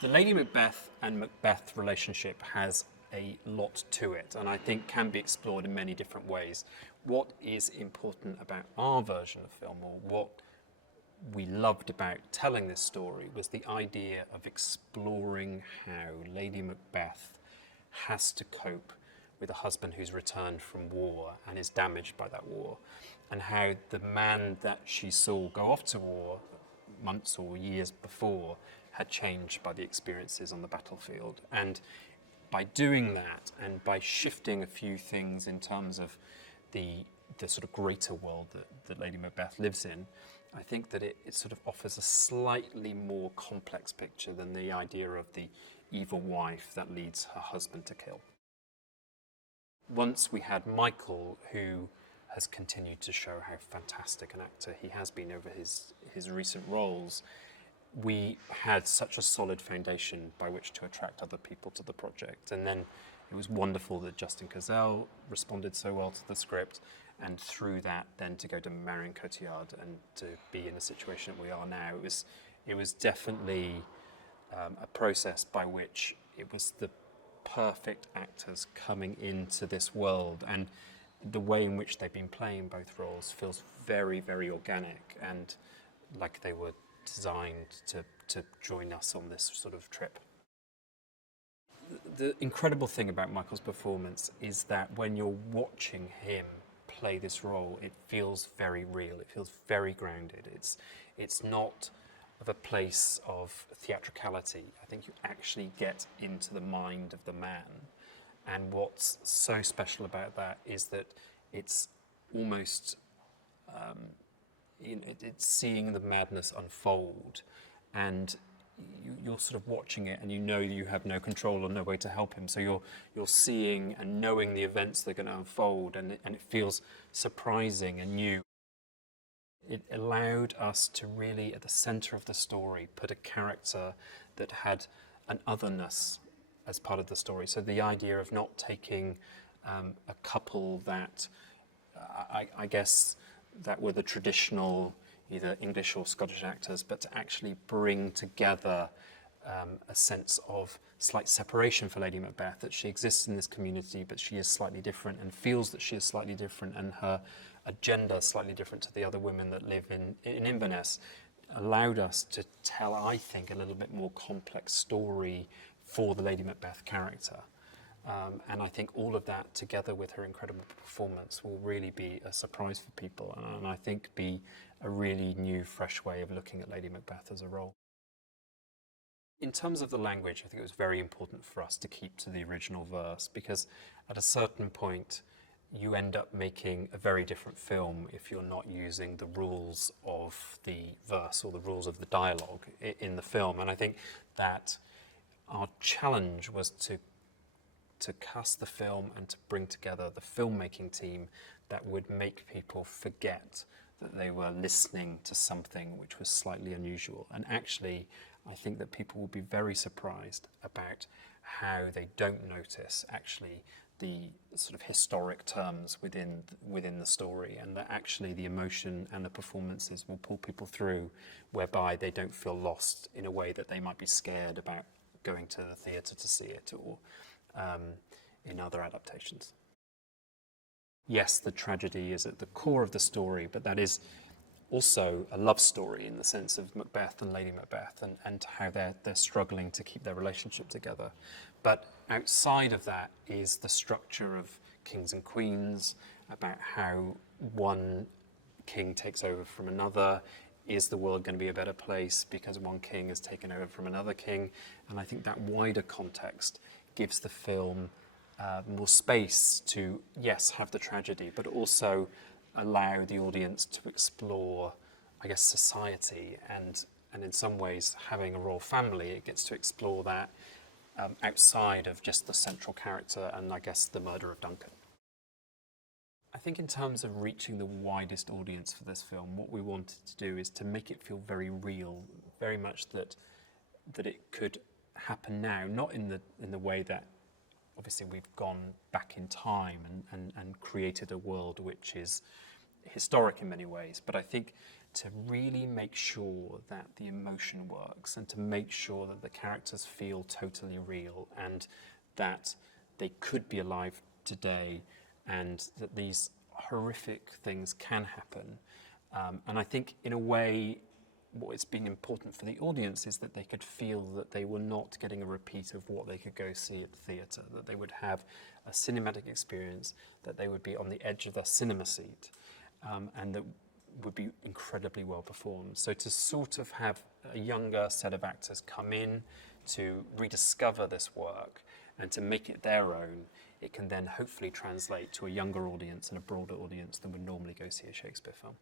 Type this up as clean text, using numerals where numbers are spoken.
The Lady Macbeth and Macbeth relationship has a lot to it, and I think can be explored in many different ways. What is important about our version of film, or what we loved about telling this story, was the idea of exploring how Lady Macbeth has to cope with a husband who's returned from war and is damaged by that war, and how the man that she saw go off to war months or years before had changed by the experiences on the battlefield. And by doing that, and by shifting a few things in terms of the sort of greater world that Lady Macbeth lives in, I think that it sort of offers a slightly more complex picture than the idea of the evil wife that leads her husband to kill. Once we had Michael, who has continued to show how fantastic an actor he has been over his recent roles, we had such a solid foundation by which to attract other people to the project. And then it was wonderful that Justin Cazelle responded so well to the script, and through that then to go to Marion Cotillard and to be in the situation that we are now. It was definitely a process by which it was the perfect actors coming into this world, and the way in which they've been playing both roles feels very, very organic and like they were designed to join us on this sort of trip. The incredible thing about Michael's performance is that when you're watching him play this role, it feels very real, it feels very grounded. It's not of a place of theatricality. I think you actually get into the mind of the man. And what's so special about that is that it's almost it's seeing the madness unfold, and you're sort of watching it, and you know you have no control or no way to help him. So you're seeing and knowing the events that are going to unfold, and it feels surprising and new. It allowed us to really, at the centre of the story, put a character that had an otherness as part of the story. So the idea of not taking a couple that I guess that were the traditional either English or Scottish actors, but to actually bring together a sense of slight separation for Lady Macbeth, that she exists in this community, but she is slightly different and feels that she is slightly different, and her agenda is slightly different to the other women that live in Inverness, allowed us to tell, I think, a little bit more complex story for the Lady Macbeth character. And I think all of that, together with her incredible performance, will really be a surprise for people, and I think be a really new, fresh way of looking at Lady Macbeth as a role. In terms of the language, I think it was very important for us to keep to the original verse, because at a certain point, you end up making a very different film if you're not using the rules of the verse or the rules of the dialogue in the film. And I think that our challenge was to cast the film and to bring together the filmmaking team that would make people forget that they were listening to something which was slightly unusual. And actually, I think that people will be very surprised about how they don't notice actually the sort of historic terms within the story, and that actually the emotion and the performances will pull people through, whereby they don't feel lost in a way that they might be scared about going to the theatre to see it, or in other adaptations. Yes, the tragedy is at the core of the story, but that is also a love story in the sense of Macbeth and Lady Macbeth, and how they're struggling to keep their relationship together. But outside of that is the structure of kings and queens, about how one king takes over from another. Is the world going to be a better place because one king has taken over from another king? And I think that wider context gives the film more space to, yes, have the tragedy, but also allow the audience to explore, I guess, society, and in some ways, having a royal family, it gets to explore that outside of just the central character and, I guess, the murder of Duncan. I think in terms of reaching the widest audience for this film, what we wanted to do is to make it feel very real, very much that it could happen now, not in the way that obviously we've gone back in time and created a world which is historic in many ways, but I think to really make sure that the emotion works and to make sure that the characters feel totally real and that they could be alive today and that these horrific things can happen. And I think in a way, what's been important for the audience is that they could feel that they were not getting a repeat of what they could go see at the theatre, that they would have a cinematic experience, that they would be on the edge of their cinema seat, and that would be incredibly well performed. So to sort of have a younger set of actors come in to rediscover this work and to make it their own, it can then hopefully translate to a younger audience and a broader audience than would normally go see a Shakespeare film.